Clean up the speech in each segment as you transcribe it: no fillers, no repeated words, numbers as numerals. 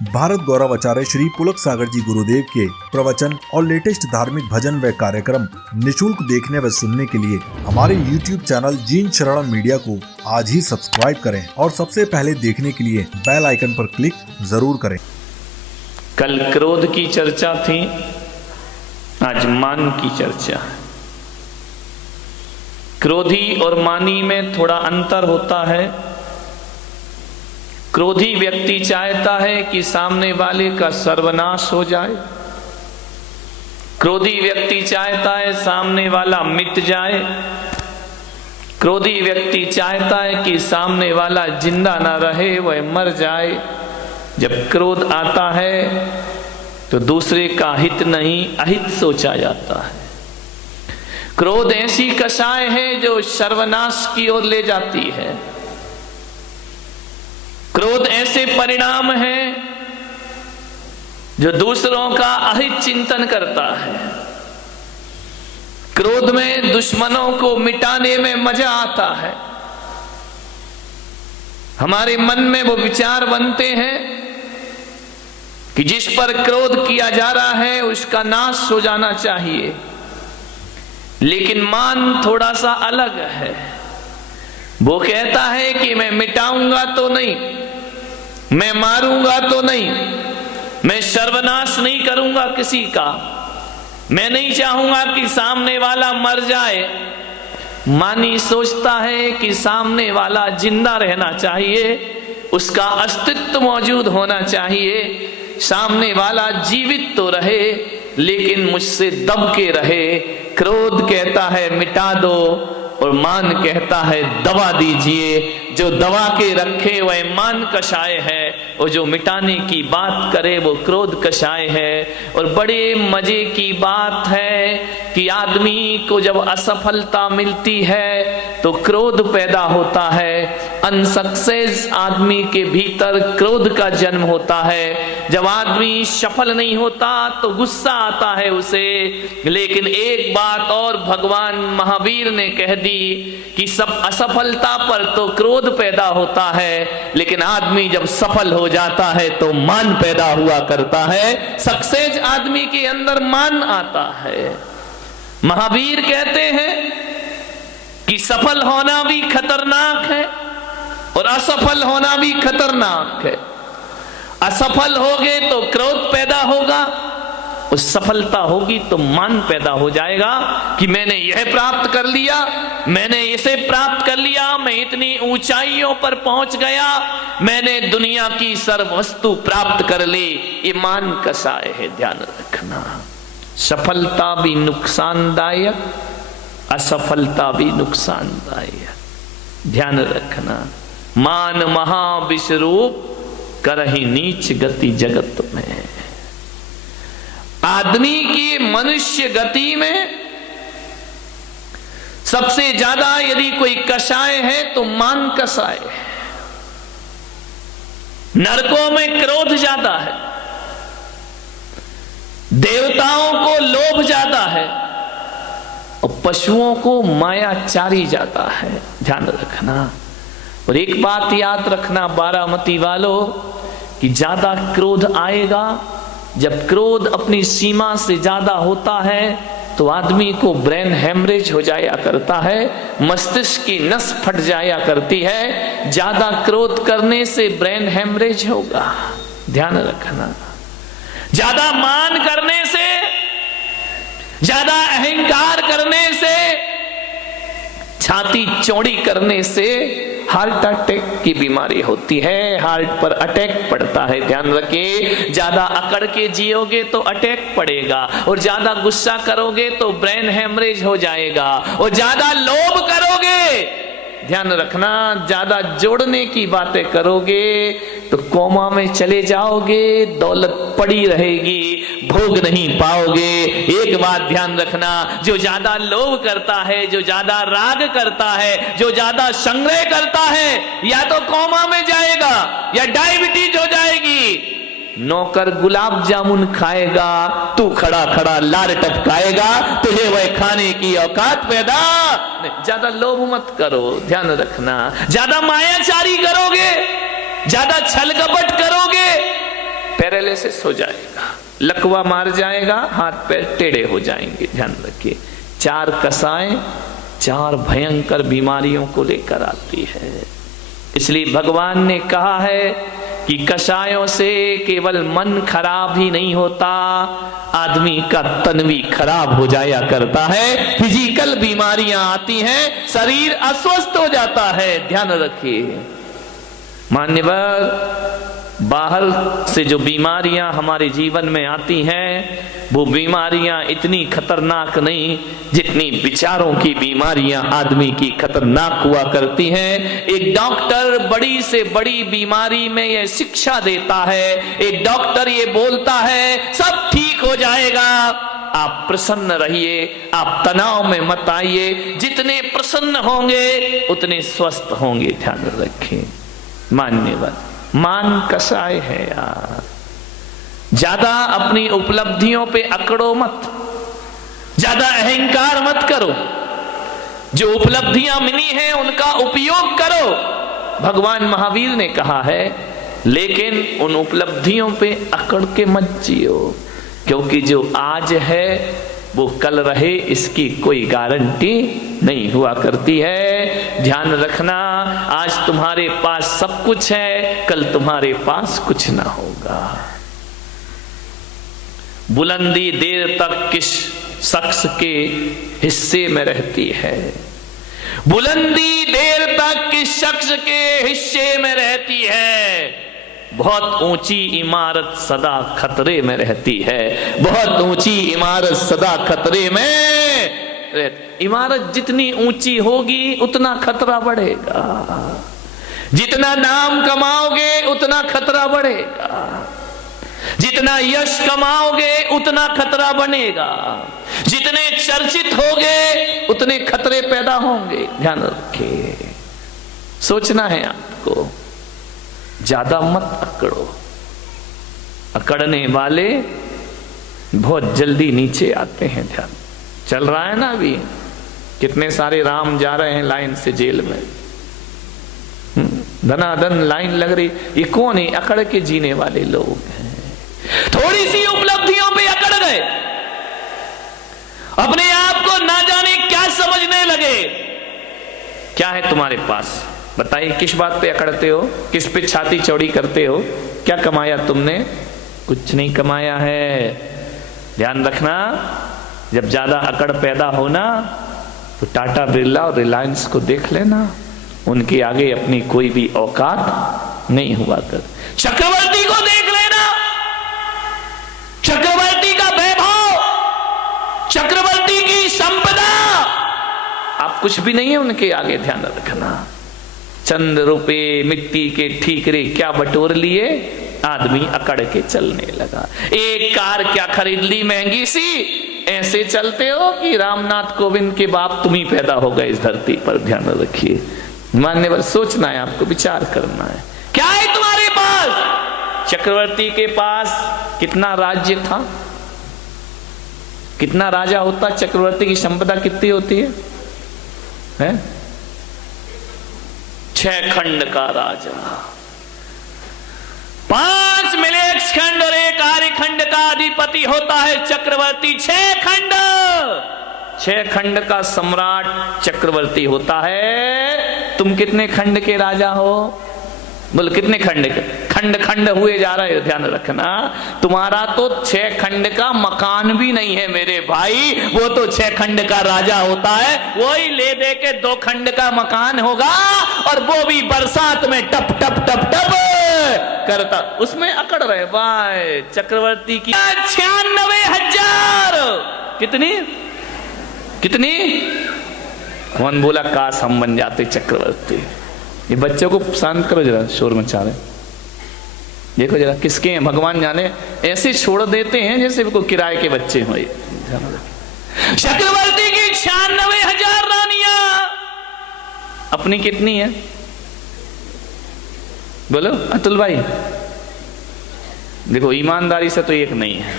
भारत गौरव आचार्य श्री पुलक सागर जी गुरुदेव के प्रवचन और लेटेस्ट धार्मिक भजन व कार्यक्रम निशुल्क देखने व सुनने के लिए हमारे YouTube चैनल जीन शरणम मीडिया को आज ही सब्सक्राइब करें और सबसे पहले देखने के लिए बेल आइकन पर क्लिक जरूर करें। कल क्रोध की चर्चा थी, आज मान की चर्चा। क्रोधी और मानी में थोड़ा अंतर होता है। क्रोधी व्यक्ति चाहता है कि सामने वाले का सर्वनाश हो जाए। क्रोधी व्यक्ति चाहता है सामने वाला मिट जाए। क्रोधी व्यक्ति चाहता है कि सामने वाला जिंदा ना रहे, वह मर जाए। जब क्रोध आता है तो दूसरे का हित नहीं अहित सोचा जाता है। क्रोध ऐसी कषाय है जो सर्वनाश की ओर ले जाती है। क्रोध ऐसे परिणाम है जो दूसरों का अहित चिंतन करता है। क्रोध में दुश्मनों को मिटाने में मजा आता है। हमारे मन में वो विचार बनते हैं कि जिस पर क्रोध किया जा रहा है उसका नाश हो जाना चाहिए। लेकिन मान थोड़ा सा अलग है। वो कहता है कि मैं मिटाऊंगा तो नहीं, मैं मारूंगा तो नहीं, मैं सर्वनाश नहीं करूंगा किसी का, मैं नहीं चाहूंगा कि सामने वाला मर जाए। मानी सोचता है कि सामने वाला जिंदा रहना चाहिए, उसका अस्तित्व मौजूद होना चाहिए। सामने वाला जीवित तो रहे लेकिन मुझसे दब के रहे। क्रोध कहता है मिटा दो और मान कहता है दबा दीजिए। जो दबा के रखे वह मान कषाय है और जो मिटाने की बात करे वो क्रोध कषाय है। और बड़े मजे की बात है कि आदमी को जब असफलता मिलती है तो क्रोध पैदा होता है। अनसक्सेस आदमी के भीतर क्रोध का जन्म होता है। जब आदमी सफल नहीं होता तो गुस्सा आता है उसे। लेकिन एक बात और भगवान महावीर ने कह दी कि सब असफलता पर तो क्रोध पैदा होता है, लेकिन आदमी जब सफल हो जाता है तो मान पैदा हुआ करता है। सक्सेस आदमी के अंदर मान आता है। महावीर कहते हैं कि सफल होना भी खतरनाक है और असफल होना भी खतरनाक है। असफल होगे तो क्रोध पैदा होगा, और सफलता होगी तो मान पैदा हो जाएगा कि मैंने यह प्राप्त कर लिया, मैंने इसे प्राप्त कर लिया, मैं इतनी ऊंचाइयों पर पहुंच गया, मैंने दुनिया की सर्व वस्तु प्राप्त कर ली। ये मान कषाय है, ध्यान रखना। सफलता भी नुकसानदायक, असफलता भी नुकसानदायक। ध्यान रखना। मान महाविश्वरूप करहि नीच गति जगत में। आदमी की मनुष्य गति में सबसे ज्यादा यदि कोई कषाय है तो मान कषाय है। नरकों में क्रोध ज्यादा है, देवताओं को लोभ ज्यादा है और पशुओं को मायाचारी जाता है। ध्यान रखना। और एक बात याद रखना बारामती वालों कि ज्यादा क्रोध आएगा, जब क्रोध अपनी सीमा से ज्यादा होता है तो आदमी को ब्रेन हेमरेज हो जाया करता है, मस्तिष्क की नस फट जाया करती है। ज्यादा क्रोध करने से ब्रेन हेमरेज होगा, ध्यान रखना। ज्यादा मान करने से, ज्यादा अहंकार करने से, छाती चौड़ी करने से हार्ट अटैक की बीमारी होती है। हार्ट पर अटैक पड़ता है, ध्यान रखिए। ज्यादा अकड़ के जियोगे तो अटैक पड़ेगा, और ज्यादा गुस्सा करोगे तो ब्रेन हेमरेज हो जाएगा, और ज्यादा लोभ करोगे, ध्यान रखना, ज्यादा जोड़ने की बातें करोगे तो कोमा में चले जाओगे, दौलत पड़ी रहेगी, भोग नहीं पाओगे। एक बात ध्यान रखना, जो ज्यादा लोभ करता है, जो ज्यादा राग करता है, जो ज्यादा संग्रह करता है, या तो कोमा में जाएगा या डायबिटीज हो जाएगी। नौकर गुलाब जामुन खाएगा, तू खड़ा खड़ा लार टपकाएगा, तुझे वह खाने की औकात पैदा। ज्यादा लोभ मत करो, ध्यान रखना। ज्यादा मायाचारी करोगे, ज्यादा छल कपट करोगे पैरालिसिस हो जाएगा, लकवा मार जाएगा, हाथ पैर टेढ़े हो जाएंगे। ध्यान रखिए, 4 कसाएं 4 भयंकर बीमारियों को लेकर आती है। इसलिए भगवान ने कहा है कि कषायों से केवल मन खराब ही नहीं होता, आदमी का तन भी खराब हो जाया करता है, फिजिकल बीमारियां आती हैं, शरीर अस्वस्थ हो जाता है। ध्यान रखिए मान्यवर, बाहर से जो बीमारियां हमारे जीवन में आती हैं वो बीमारियां इतनी खतरनाक नहीं जितनी विचारों की बीमारियां आदमी की खतरनाक हुआ करती हैं। एक डॉक्टर बड़ी से बड़ी बीमारी में यह शिक्षा देता है, एक डॉक्टर ये बोलता है सब ठीक हो जाएगा, आप प्रसन्न रहिए, आप तनाव में मत आइए, जितने प्रसन्न होंगे उतने स्वस्थ होंगे। ध्यान रखें मान्यवर, मान कसाय है यार, ज्यादा अपनी उपलब्धियों पे अकड़ो मत, ज्यादा अहंकार मत करो, जो उपलब्धियां मिली हैं उनका उपयोग करो। भगवान महावीर ने कहा है लेकिन उन उपलब्धियों पे अकड़ के मत जियो, क्योंकि जो आज है वो कल रहे इसकी कोई गारंटी नहीं हुआ करती है। ध्यान रखना, आज तुम्हारे पास सब कुछ है, कल तुम्हारे पास कुछ ना होगा। बुलंदी देर तक किस शख्स के हिस्से में रहती है, बुलंदी देर तक किस शख्स के हिस्से में रहती है, बहुत ऊंची इमारत सदा खतरे में रहती है, बहुत ऊंची इमारत सदा खतरे में। इमारत जितनी ऊंची होगी उतना खतरा बढ़ेगा, जितना नाम कमाओगे उतना खतरा बढ़ेगा, जितना यश कमाओगे उतना खतरा बनेगा, जितने चर्चित होगे उतने खतरे पैदा होंगे। ध्यान रखिए, सोचना है आपको, ज्यादा मत अकड़ो, अकड़ने वाले बहुत जल्दी नीचे आते हैं। ध्यान चल रहा है ना अभी, कितने सारे राम जा रहे हैं लाइन से जेल में, धनाधन लाइन लग रही, ये कौन है? अकड़ के जीने वाले लोग हैं। थोड़ी सी उपलब्धियों पे अकड़ गए, अपने आप को ना जाने क्या समझने लगे। क्या है तुम्हारे पास बताइए, किस बात पे अकड़ते हो, किस पे छाती चौड़ी करते हो? क्या कमाया तुमने? कुछ नहीं कमाया है। ध्यान रखना, जब ज्यादा अकड़ पैदा होना तो टाटा बिरला और रिलायंस को देख लेना, उनके आगे अपनी कोई भी औकात नहीं हुआ कर। चक्रवर्ती को देख लेना, चक्रवर्ती का वैभव, चक्रवर्ती की संपदा, आप कुछ भी नहीं है उनके आगे। ध्यान रखना, चंद रुपए मिट्टी के ठीकरे क्या बटोर लिए, आदमी अकड़ के चलने लगा। एक कार क्या खरीद ली महंगी सी, ऐसे चलते हो कि रामनाथ कोविंद के बाप तुम ही पैदा हो गए इस धरती पर। ध्यान रखिए मान्यवर, सोचना है आपको, विचार करना है, क्या है तुम्हारे पास? चक्रवर्ती के पास कितना राज्य था, कितना राजा होता? चक्रवर्ती की संपदा कितनी होती है? 6 खंड का राजा, 5 मिलेक्स खंड और 1 आर्य खंड का अधिपति होता है चक्रवर्ती। 6 खंड, 6 खंड का सम्राट चक्रवर्ती होता है। तुम कितने खंड के राजा हो? बोलो कितने खंड के? खंड खंड हुए जा रहे हो। ध्यान रखना, तुम्हारा तो 6 खंड का मकान भी नहीं है मेरे भाई, वो तो 6 खंड का राजा होता है। वही ले दे के 2 खंड का मकान होगा, और वो भी बरसात में टप टप टप टप करता, उसमें अकड़ रहे भाई। चक्रवर्ती की 96,000, कितनी कितनी? कौन बोला काश हम बन जाते चक्रवर्ती? ये बच्चों को शांत करो जरा, शोर मचा रहे। देखो जरा किसके हैं भगवान जाने, ऐसे छोड़ देते हैं जैसे कोई किराए के बच्चे हो। चक्रवर्ती की 96,000 रानियां, अपनी कितनी है बोलो अतुल भाई? देखो ईमानदारी से तो एक नहीं है,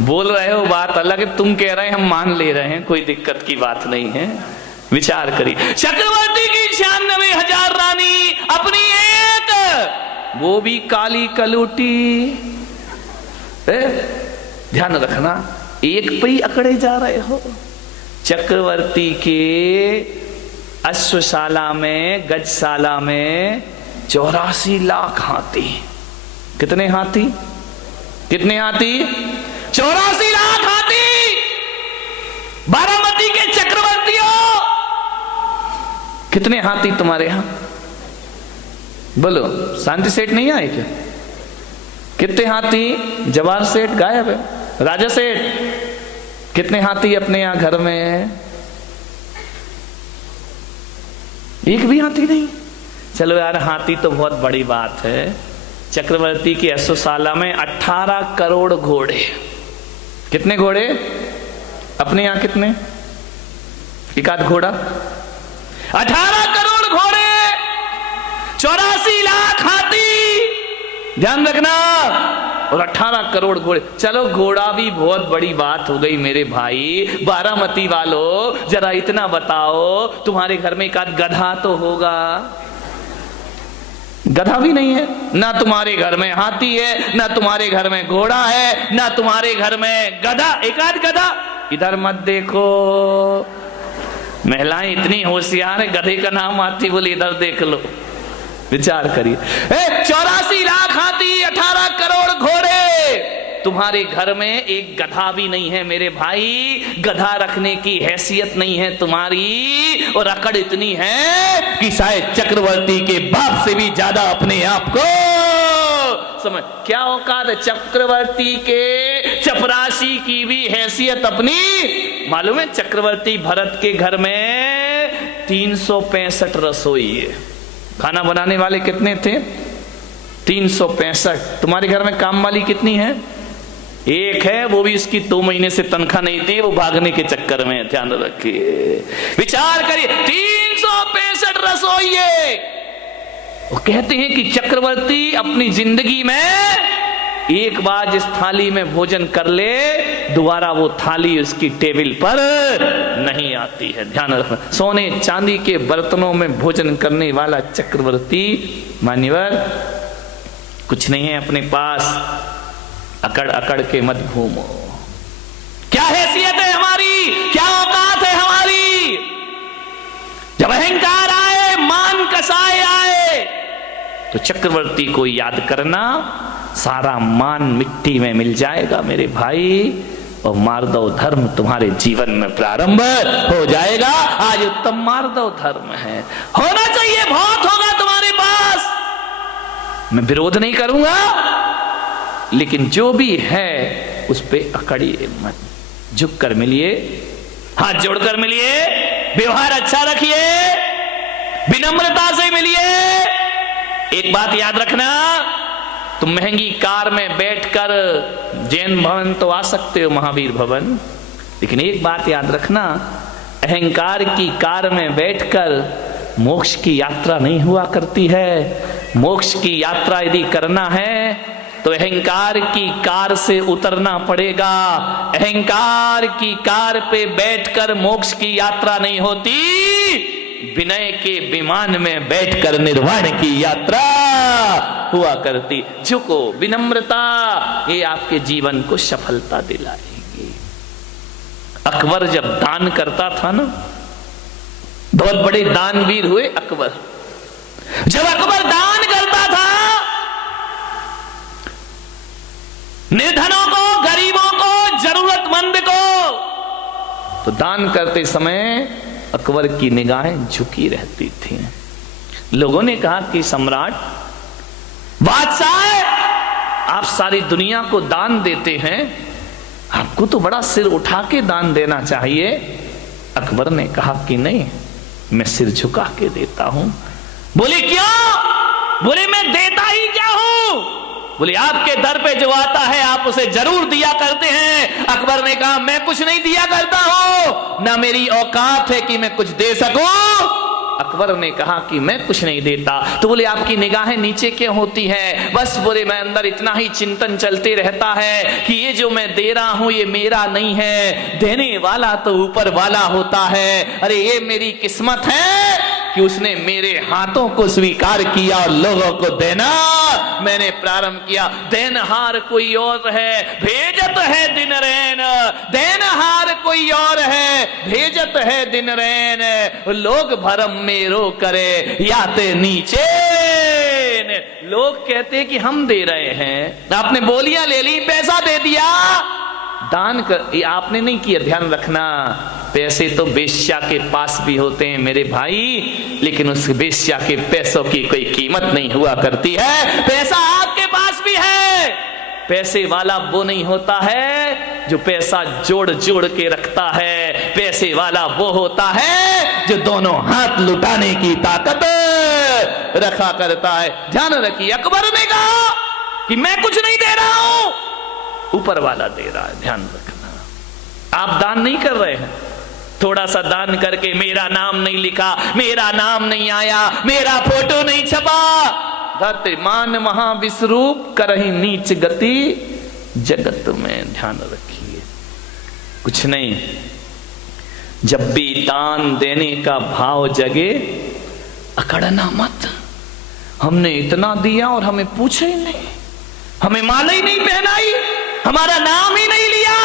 बोल रहे हो बात अलग है, तुम कह रहे हैं हम मान ले रहे हैं, कोई दिक्कत की बात नहीं है। विचार करिए, चक्रवर्ती की 96,000 रानी, अपनी एक वो भी काली कलूटी। ध्यान रखना, एक पे ही अकड़े जा रहे हो। चक्रवर्ती के अश्वशाला में, गजशाला में 84 लाख हाथी। कितने हाथी? कितने हाथी? 84 लाख हाथी। बारामती के चक्रवर्तियों, कितने हाथी तुम्हारे यहां? बोलो, शांति सेठ नहीं आए क्या? कितने हाथी? जवाहर सेठ गायब है। राजा सेठ, कितने हाथी अपने यहां घर में है? एक भी हाथी नहीं। चलो यार, हाथी तो बहुत बड़ी बात है। चक्रवर्ती की अश्वशाला में 18 करोड़ घोड़े। कितने घोड़े? अपने यहां कितने? एक आध घोड़ा। 18 करोड़ घोड़े, 84 लाख हाथी। ध्यान रखना, और 18 करोड़ घोड़े। चलो, घोड़ा भी बहुत बड़ी बात हो गई मेरे भाई। बारामती वालों, जरा इतना बताओ, तुम्हारे घर में एक आध गधा तो होगा? गधा भी नहीं है। ना तुम्हारे घर में हाथी है, ना तुम्हारे घर में घोड़ा है, ना तुम्हारे घर में गधा, एक आध गधा। इधर मत देखो, महिलाएं इतनी होशियार है, गधे का नाम आती बोली इधर देख लो। विचार करिए, 84 लाख हाथी, 18 करोड़ घोड़े। तुम्हारे घर में एक गधा भी नहीं है मेरे भाई। गधा रखने की हैसियत नहीं है तुम्हारी, और अकड़ इतनी है कि शायद चक्रवर्ती के बाप से भी ज्यादा अपने आप को समझ। क्या औकात है चक्रवर्ती के चपरासी की भी हैसियत अपनी। मालूम है, चक्रवर्ती भरत के घर में 365 रसोई है। खाना बनाने वाले कितने थे? 365। तुम्हारे घर में काम वाली कितनी है? एक है, वो भी इसकी 2 महीने से तनख्वाह नहीं थी, वो भागने के चक्कर में। ध्यान रखिए, विचार करिए, 365 रसोई है। वो कहते हैं कि चक्रवर्ती अपनी जिंदगी में एक बार जिस थाली में भोजन कर ले, दोबारा वो थाली उसकी टेबल पर नहीं आती है। ध्यान रखना, सोने चांदी के बर्तनों में भोजन करने वाला चक्रवर्ती मान्यवर कुछ नहीं है अपने पास। अकड़ अकड़ के मत घूमो। क्या हैसियत है हमारी, क्या औकात है हमारी। जब अहंकार आए, मान कसाए आए, तो चक्रवर्ती को याद करना, सारा मान मिट्टी में मिल जाएगा मेरे भाई, और मार्दव धर्म तुम्हारे जीवन में प्रारंभ हो जाएगा। आज उत्तम मार्दव धर्म है, होना चाहिए, बहुत होगा तुम्हारे पास। मैं विरोध नहीं करूंगा, लेकिन जो भी है उस पे अकड़िए मत। झुक कर मिलिए, हाथ जोड़कर मिलिए, व्यवहार अच्छा रखिए, विनम्रता से मिलिए। एक बात याद रखना, तुम महंगी कार में बैठकर जैन भवन तो आ सकते हो, महावीर भवन, लेकिन एक बात याद रखना, अहंकार की कार में बैठकर मोक्ष की यात्रा नहीं हुआ करती है। मोक्ष की यात्रा यदि करना है तो अहंकार की कार से उतरना पड़ेगा। अहंकार की कार पे बैठकर मोक्ष की यात्रा नहीं होती, विनय के विमान में बैठकर निर्वाण की यात्रा हुआ करती। झुको, विनम्रता, ये आपके जीवन को सफलता दिलाएगी। अकबर जब दान करता था ना, बहुत बड़े दानवीर हुए अकबर। जब अकबर दान करता था, निर्धनों को, गरीबों को, जरूरतमंद को, तो दान करते समय अकबर की निगाहें झुकी रहती थी। लोगों ने कहा कि सम्राट, बादशाह, आप सारी दुनिया को दान देते हैं, आपको तो बड़ा सिर उठा के दान देना चाहिए। अकबर ने कहा कि नहीं, मैं सिर झुका के देता हूं। बोले क्यों? बोले मैं देता ही क्या हूं? बोले आपके दर पे जो आता है आप उसे जरूर दिया करते हैं। अकबर ने कहा मैं कुछ नहीं दिया करता हूं, ना मेरी औकात है कि मैं कुछ दे सकूं। अकबर ने कहा कि मैं कुछ नहीं देता। तो बोले आपकी निगाहें नीचे क्यों होती है? बस बोले मैं अंदर इतना ही चिंतन चलते रहता है कि ये जो मैं दे रहा हूं ये मेरा नहीं है, देने वाला तो ऊपर वाला होता है। अरे ये मेरी किस्मत है कि उसने मेरे हाथों को स्वीकार किया और लोगों को देना मैंने प्रारंभ किया। देनहार कोई और है, भेजत है दिन रैन। देनहार कोई और है, भेजत है दिन रैन। लोग भरम में रो करे याते नीचे। लोग कहते कि हम दे रहे हैं, आपने बोलियां ले ली, पैसा दे दिया, दान कर, ये आपने नहीं किया। ध्यान रखना, पैसे तो वेश्या के पास भी होते हैं मेरे भाई, लेकिन उस वेश्या के पैसों की कोई कीमत नहीं हुआ करती है। पैसा आपके पास भी है। पैसे वाला वो नहीं होता है जो पैसा जोड़ जोड़ के रखता है। पैसे वाला वो होता है जो दोनों हाथ लुटाने की ताकत रखा करता है। ध्यान रखिए, अकबर ने कहा कि मैं कुछ नहीं दे रहा हूं, ऊपर वाला दे रहा है। ध्यान रखना, आप दान नहीं कर रहे हैं। थोड़ा सा दान करके मेरा नाम नहीं लिखा, मेरा नाम नहीं आया, मेरा फोटो नहीं छपा, धरते मान महाविश्वरूप करही नीच गति जगत में। ध्यान रखिए, कुछ नहीं, जब भी दान देने का भाव जगे अकड़ना मत। हमने इतना दिया और हमें पूछे ही नहीं, हमें माला ही नहीं पहनाई, हमारा नाम ही नहीं लिया,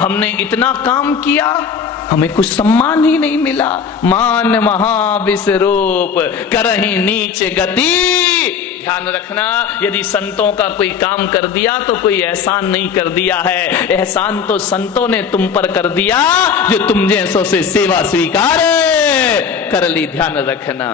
हमने इतना काम किया, हमें कुछ सम्मान ही नहीं मिला। मान महाविश्वरूप करही नीच गति। ध्यान रखना, यदि संतों का कोई काम कर दिया तो कोई एहसान नहीं कर दिया है, एहसान तो संतों ने तुम पर कर दिया जो तुम जैसों से सेवा स्वीकार कर ली। ध्यान रखना।